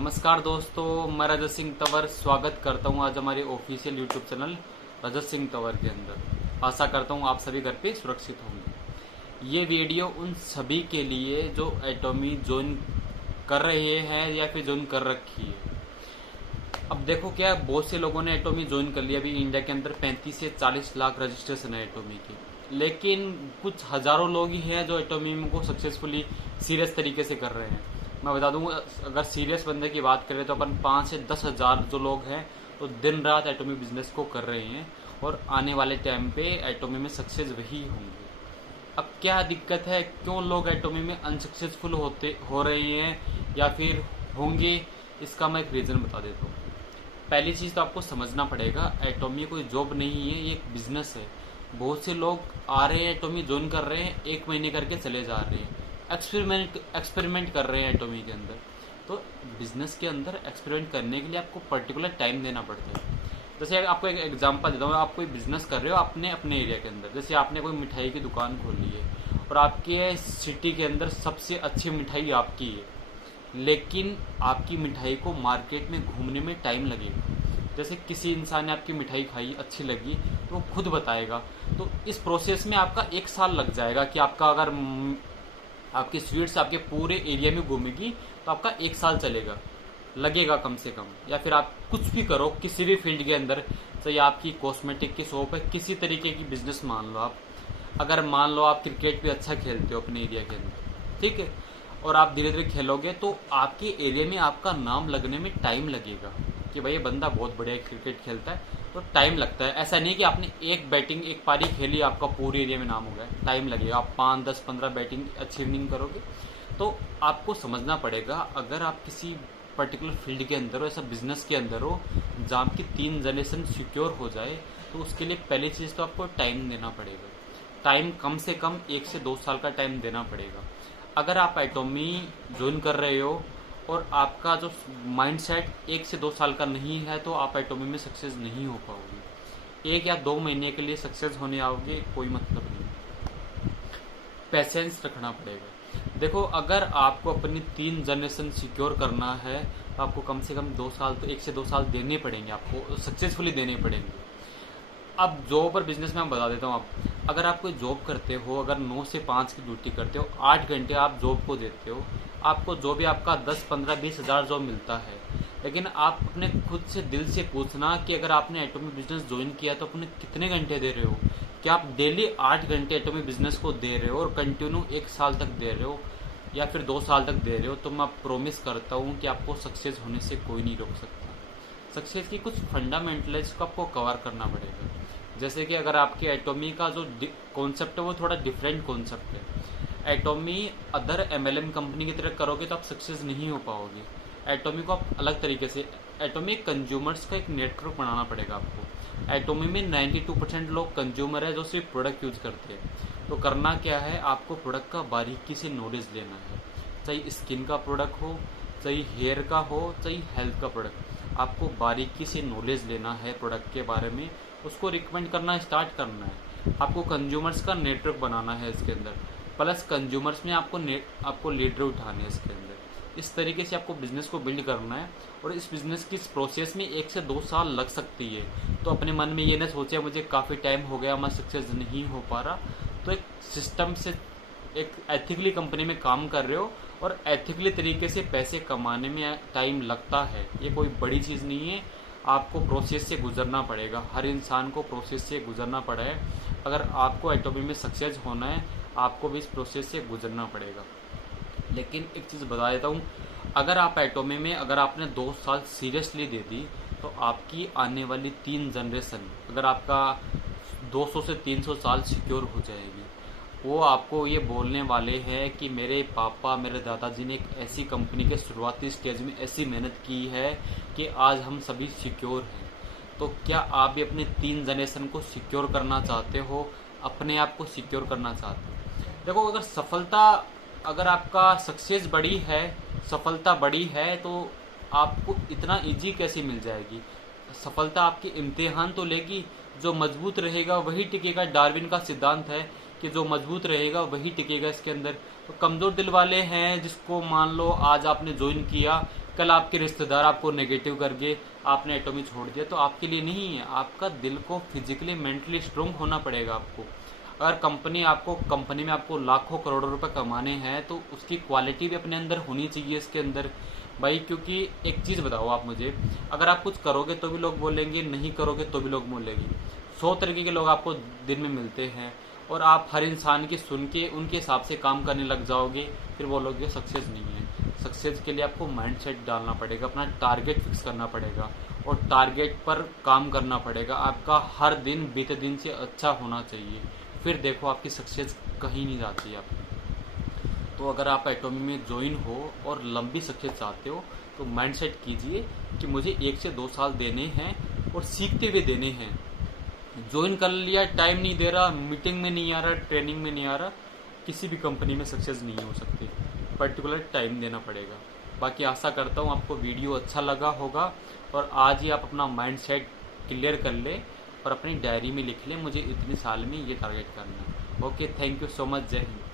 नमस्कार दोस्तों, मैं रजत सिंह तंवर स्वागत करता हूं आज हमारे ऑफिशियल यूट्यूब चैनल रजत सिंह तंवर के अंदर। आशा करता हूं आप सभी घर पे सुरक्षित होंगे। ये वीडियो उन सभी के लिए जो एटॉमी ज्वाइन कर रहे हैं या फिर ज्वाइन कर रखी है। अब देखो क्या बहुत से लोगों ने एटॉमी ज्वाइन कर लिया। अभी इंडिया के अंदर 35 से 40 लाख रजिस्ट्रेशन है एटॉमी की, लेकिन कुछ हजारों लोग ही हैं जो एटॉमी को सक्सेसफुली सीरियस तरीके से कर रहे हैं। मैं बता दूं, अगर सीरियस बंदे की बात करें तो अपन 5 से 10 हजार जो लोग हैं तो दिन रात एटॉमी बिजनेस को कर रहे हैं और आने वाले टाइम पे एटॉमी में सक्सेस वही होंगे। अब क्या दिक्कत है, क्यों लोग एटॉमी में अनसक्सेसफुल हो रहे हैं या फिर होंगे, इसका मैं एक रीज़न बता देता हूँ। पहली चीज़ तो आपको समझना पड़ेगा, एटॉमी कोई जॉब नहीं है, ये एक बिजनेस है। बहुत से लोग आ रहे हैं, एटॉमी ज्वाइन कर रहे हैं, 1 महीने करके चले जा रहे हैं, एक्सपेरिमेंट कर रहे हैं एटॉमी के अंदर। तो बिजनेस के अंदर एक्सपेरिमेंट करने के लिए आपको पर्टिकुलर टाइम देना पड़ता है। जैसे आपको एक एग्जांपल देता हूँ, आप कोई बिजनेस कर रहे हो अपने एरिया के अंदर। जैसे आपने कोई मिठाई की दुकान खोली है और आपके सिटी के अंदर सबसे अच्छी मिठाई आपकी है, लेकिन आपकी मिठाई को मार्केट में घूमने में टाइम लगेगा। जैसे किसी इंसान ने आपकी मिठाई खाई, अच्छी लगी, तो वो खुद बताएगा। तो इस प्रोसेस में आपका 1 साल लग जाएगा कि आपका अगर आपकी स्वीट्स आपके पूरे एरिया में घूमेगी तो आपका 1 साल चलेगा, लगेगा कम से कम। या फिर आप कुछ भी करो किसी भी फील्ड के अंदर, चाहे आपकी कॉस्मेटिक की शॉप है, किसी तरीके की बिजनेस मान लो आप। अगर मान लो आप क्रिकेट भी अच्छा खेलते हो अपने एरिया के अंदर, ठीक है, और आप धीरे धीरे खेलोगे तो आपके एरिया में आपका नाम लगने में टाइम लगेगा कि भाई ये बंदा बहुत बढ़िया क्रिकेट खेलता है, तो टाइम लगता है। ऐसा नहीं कि आपने एक पारी खेली आपका पूरे एरिया में नाम हो गया, टाइम लगेगा। आप 5, 10, 15 बैटिंग अच्छी इनिंग करोगे। तो आपको समझना पड़ेगा, अगर आप किसी पर्टिकुलर फील्ड के अंदर हो, ऐसा बिजनेस के अंदर हो जहाँ आपकी 3 जनरेशन सिक्योर हो जाए, तो उसके लिए पहली चीज़ तो आपको टाइम देना पड़ेगा। टाइम कम से कम 1 से 2 साल का टाइम देना पड़ेगा। अगर आप एटॉमी ज्वाइन कर रहे हो और आपका जो माइंडसेट 1 से 2 साल का नहीं है, तो आप एटॉमी में सक्सेस नहीं हो पाओगे। 1 या 2 महीने के लिए सक्सेस होने आओगे, कोई मतलब नहीं। पेशेंस रखना पड़ेगा। देखो, अगर आपको अपनी 3 जनरेशन सिक्योर करना है तो आपको कम से कम 2 साल, तो 1 से 2 साल देने पड़ेंगे, आपको सक्सेसफुली देने पड़ेंगे। अब जॉब और बिजनेस में मैं बता देता हूँ। आप अगर आप कोई जॉब करते हो, अगर 9 से 5 की ड्यूटी करते हो, 8 घंटे आप जॉब को देते हो, आपको जो भी आपका 10, 15, 20 हज़ार जॉब मिलता है। लेकिन आप अपने खुद से दिल से पूछना कि अगर आपने एटॉमी बिजनेस ज्वाइन किया तो अपने कितने घंटे दे रहे हो। क्या आप डेली 8 घंटे एटॉमी बिजनेस को दे रहे हो और कंटिन्यू 1 साल तक दे रहे हो या फिर 2 साल तक दे रहे हो, तो मैं प्रॉमिस करता हूँ कि आपको सक्सेस होने से कोई नहीं रोक सकता। सक्सेस की कुछ फंडामेंटल्स को आपको कवर करना पड़ेगा। जैसे कि अगर आपके एटॉमी का जो कॉन्सेप्ट है वो थोड़ा डिफरेंट कॉन्सेप्ट है। एटॉमी अदर MLM कंपनी की तरह करोगे तो आप सक्सेस नहीं हो पाओगे। एटॉमी को आप अलग तरीके से, एटॉमी कंज्यूमर्स का एक नेटवर्क बनाना पड़ेगा आपको। एटॉमी में 92% लोग कंज्यूमर है जो सिर्फ प्रोडक्ट यूज करते हैं। तो करना क्या है, आपको प्रोडक्ट का बारीकी से नॉलेज लेना है। चाहे स्किन का प्रोडक्ट हो, चाहे हेयर का हो, चाहे हेल्थ का प्रोडक्ट, आपको बारीकी से नॉलेज लेना है प्रोडक्ट के बारे में, उसको रिकमेंड करना स्टार्ट करना है। आपको कंज्यूमर्स का नेटवर्क बनाना है इसके अंदर, प्लस कंज्यूमर्स में आपको लीडर उठाने हैं इसके अंदर। इस तरीके से आपको बिजनेस को बिल्ड करना है और इस बिजनेस की प्रोसेस में 1 से 2 साल लग सकती है। तो अपने मन में ये ना सोचे मुझे काफ़ी टाइम हो गया, मैं सक्सेस नहीं हो पा रहा। तो एक सिस्टम से, एक एथिकली कंपनी में काम कर रहे हो और एथिकली तरीके से पैसे कमाने में टाइम लगता है, ये कोई बड़ी चीज़ नहीं है। आपको प्रोसेस से गुजरना पड़ेगा, हर इंसान को प्रोसेस से गुजरना पड़ा है। अगर आपको एटॉमी में सक्सेस होना है, आपको भी इस प्रोसेस से गुजरना पड़ेगा। लेकिन एक चीज़ बता देता हूँ, अगर आप एटॉमी में, अगर आपने 2 साल सीरियसली दे दी, तो आपकी आने वाली 3 जनरेशन, अगर आपका 200 से 300 साल सिक्योर हो जाएगी। वो आपको ये बोलने वाले हैं कि मेरे पापा, मेरे दादाजी ने एक ऐसी कंपनी के शुरुआती स्टेज में ऐसी मेहनत की है कि आज हम सभी सिक्योर हैं। तो क्या आप भी अपने 3 जनरेशन को सिक्योर करना चाहते हो, अपने आप को सिक्योर करना चाहते हो? देखो, अगर आपका सक्सेस बड़ी है, सफलता बड़ी है, तो आपको इतना इजी कैसे मिल जाएगी? सफलता आपके इम्तिहान तो लेगी, जो मजबूत रहेगा वही टिकेगा। डार्विन का सिद्धांत है कि जो मजबूत रहेगा वही टिकेगा इसके अंदर। तो कमज़ोर दिल वाले हैं, जिसको मान लो आज आपने ज्वाइन किया, कल आपके रिश्तेदार आपको नेगेटिव करके आपने एटॉमी छोड़ दिया तो आपके लिए नहीं है। आपका दिल को फिजिकली मेंटली स्ट्रोंग होना पड़ेगा आपको। अगर कंपनी में आपको लाखों करोड़ों रुपए कमाने हैं तो उसकी क्वालिटी भी अपने अंदर होनी चाहिए इसके अंदर भाई। क्योंकि एक चीज़ बताओ आप मुझे, अगर आप कुछ करोगे तो भी लोग बोलेंगे, नहीं करोगे तो भी लोग बोलेंगे। 100 तरीके के लोग आपको दिन में मिलते हैं और आप हर इंसान की सुन के उनके हिसाब से काम करने लग जाओगे, फिर बोलोगे सक्सेस नहीं है। सक्सेस के लिए आपको माइंडसेट डालना पड़ेगा, अपना टारगेट फिक्स करना पड़ेगा और टारगेट पर काम करना पड़ेगा। आपका हर दिन बीते दिन से अच्छा होना चाहिए, फिर देखो आपकी सक्सेस कहीं नहीं जाती आपकी। तो अगर आप एटॉमी में ज्वाइन हो और लंबी सक्सेस चाहते हो तो माइंडसेट कीजिए कि मुझे 1 से 2 साल देने हैं और सीखते हुए देने हैं। ज्वाइन कर लिया, टाइम नहीं दे रहा, मीटिंग में नहीं आ रहा, ट्रेनिंग में नहीं आ रहा, किसी भी कंपनी में सक्सेस नहीं हो सकती। पर्टिकुलर टाइम देना पड़ेगा। बाकी आशा करता हूँ आपको वीडियो अच्छा लगा होगा और आज ही आप अपना माइंडसेट क्लियर कर ले और अपनी डायरी में लिख लें, मुझे इतने साल में ये टारगेट करना है। Okay, thank you so much, जय हिंद।